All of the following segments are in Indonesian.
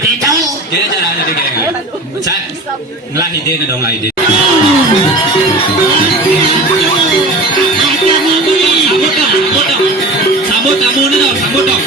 Dia jalan ada kayak. Saya lahir dia dong lahir dia. Sambut tamu ni dong, sambut dong.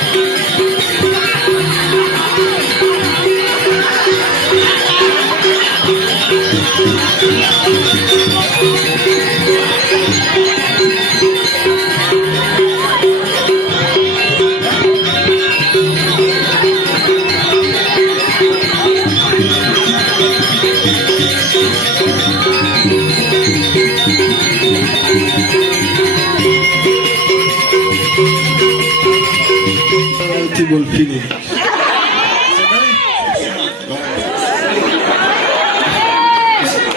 Terrible feeling.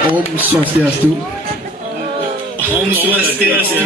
Om Swastiastu. Om Swastiastu.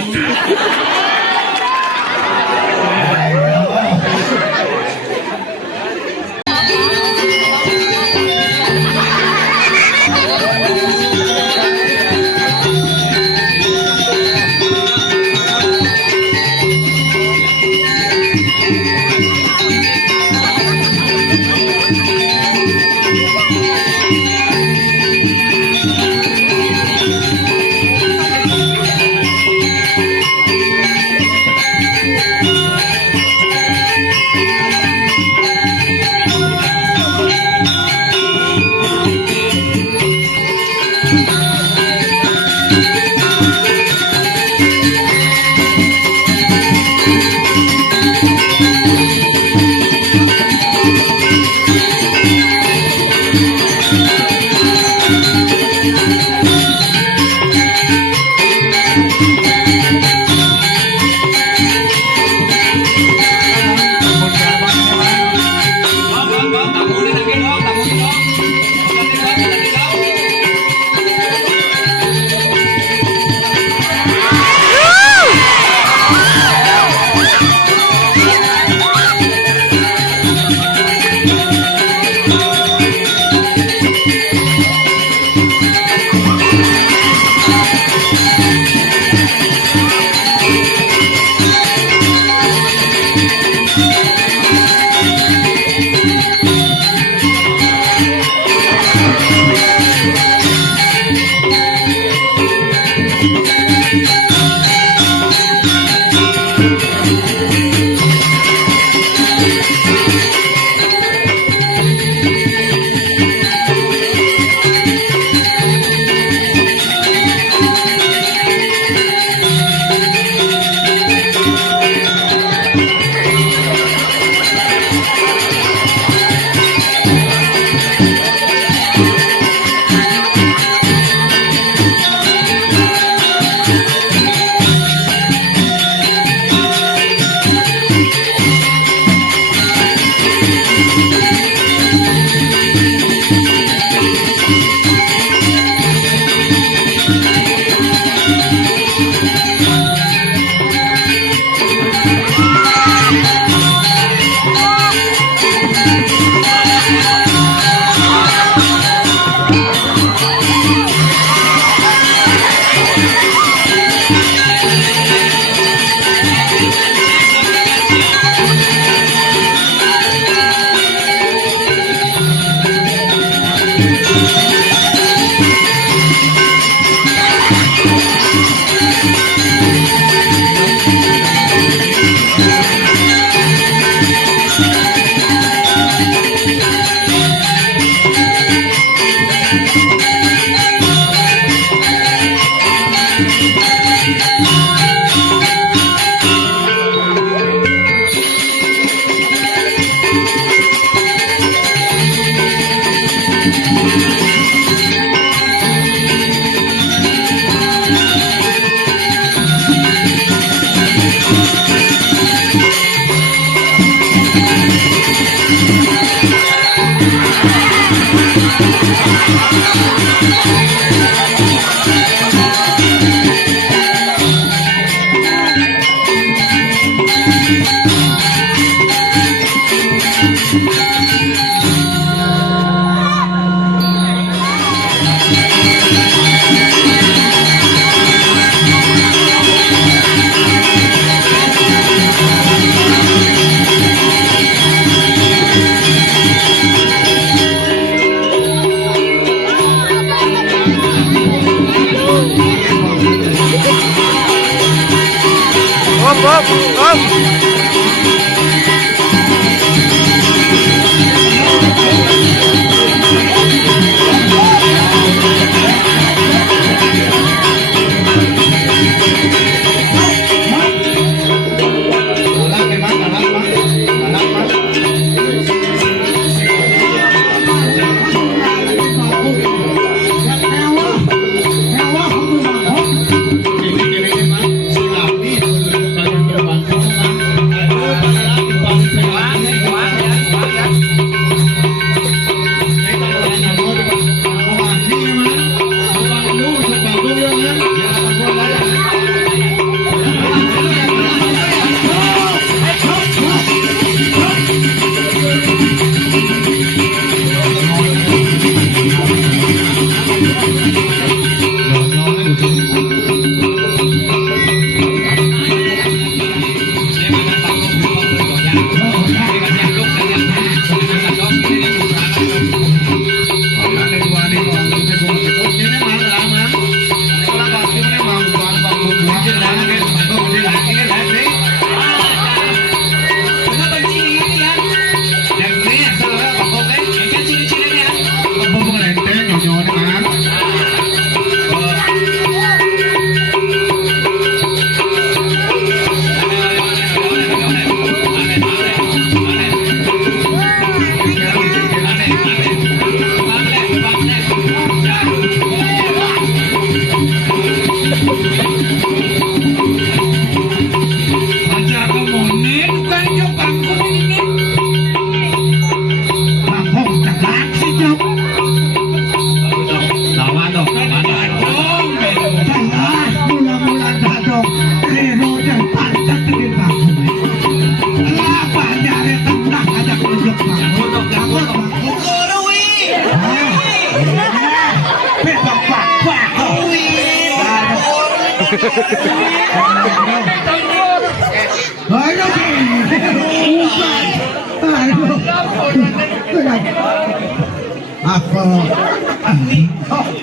Apa?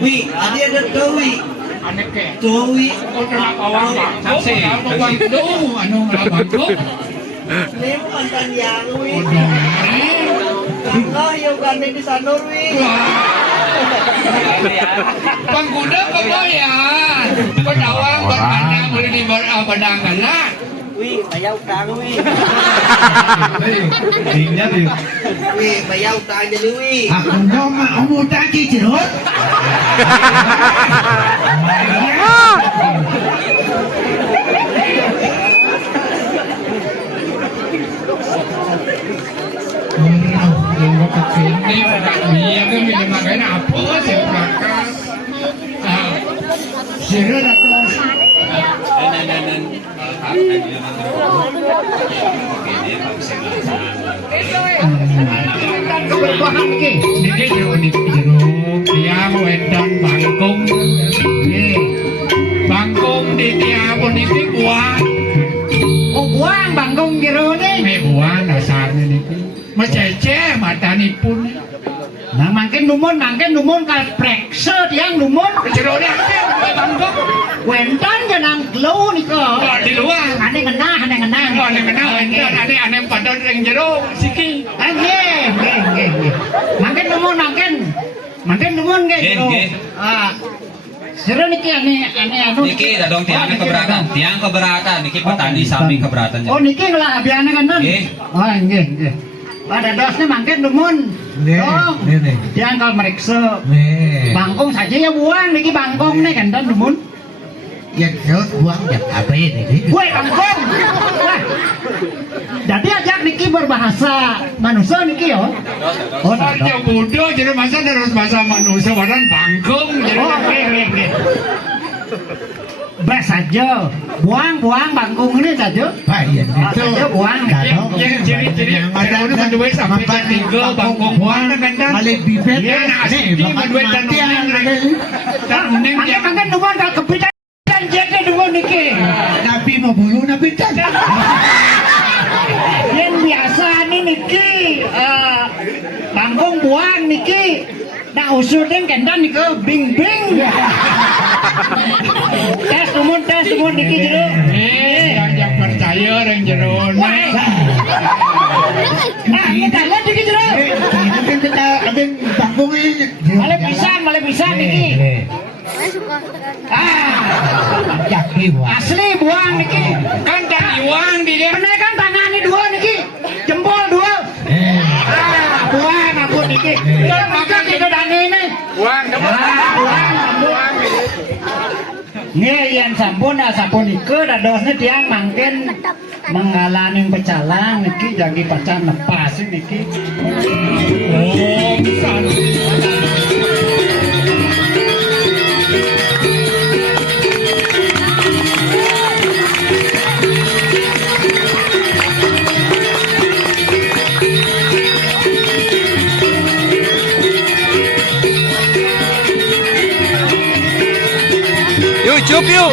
Wi, ada Dewi. Dewi. Ini mantan yang Wi. Oh, yung ganda di sana Wi. Pengkuda pembayan, pedawang berkandang boleh berpandangan. Wi, bayaw tang Wi. Tinggal dia. Wi, bayaw tang jadi Wi. Aku mau umutang kicirot. Ini dia kan minum makan apa sih prakar? Sira datang. Keberbahan ke? Ini jeruk tiang wedang bangkong. Bangkong di tiang pun ini buah. Oh buang bangkong jeruk ni. Ini buah dasarnya ini. Macece matanipun. Nah makin numun kal preksa tiang numun. Jeruk ni apa? Bangkong. Wentan janang glow ni ko. Oh di luar. Ane ngena. Oh ni kenal ane padon ring jeruk siki. Nggih. Makin numun ke Nggih, jeruk. nggih. Seru niki ane anu. Niki dadong tiang keberatan, tiang keberatan, niki petani samping keberatan. Oh niki lah abiane kanan. Nggih. Oh nggih. Pada dosnya makin numun. Dong. Tiang kal meriksa. Bangkong saja ya buang niki bangkong ni kan numun. Ya kerot buang jak apa ini? Woi bangkong. Wah. Jadi ajak niki berbahasa manusia niki yo. Oh, Yang bodoh jadi masa harus bahasa manusia waran bangkong jadi. oh, oke. Bas saja, buang bangkong ini saja. Bayan itu. Saja buang. Yang ciri-ciri ada orang duit sampai tiga bangkong buang kan dan. Malay bibet. Ya nak asli duit dan dan mending dia Makan numun kal kepitan jadi numun niki. Nabi mau bulu nabi tak. Yang biasa ni niki bangkong buang niki. Nak usutin kendan niki bing. tes numun niki jeruk. yang percaya Ayo orang jeron. Nah, kita lihat dikit jero. Ini kan kita ada panggung ini. Malah bisa niki. Jaki buang. Asli buang niki. Kan tak iwang di dia. Bener kan tangan ini dua niki. Jempol dua. Buang aku niki. Maka kita dani ini. Buang Buang. Nih yang sampun ike dadosnya tiang mangken mengalami pecalang niki jadi pacar lepas niki. Om Santi. Yuk, cup yuk.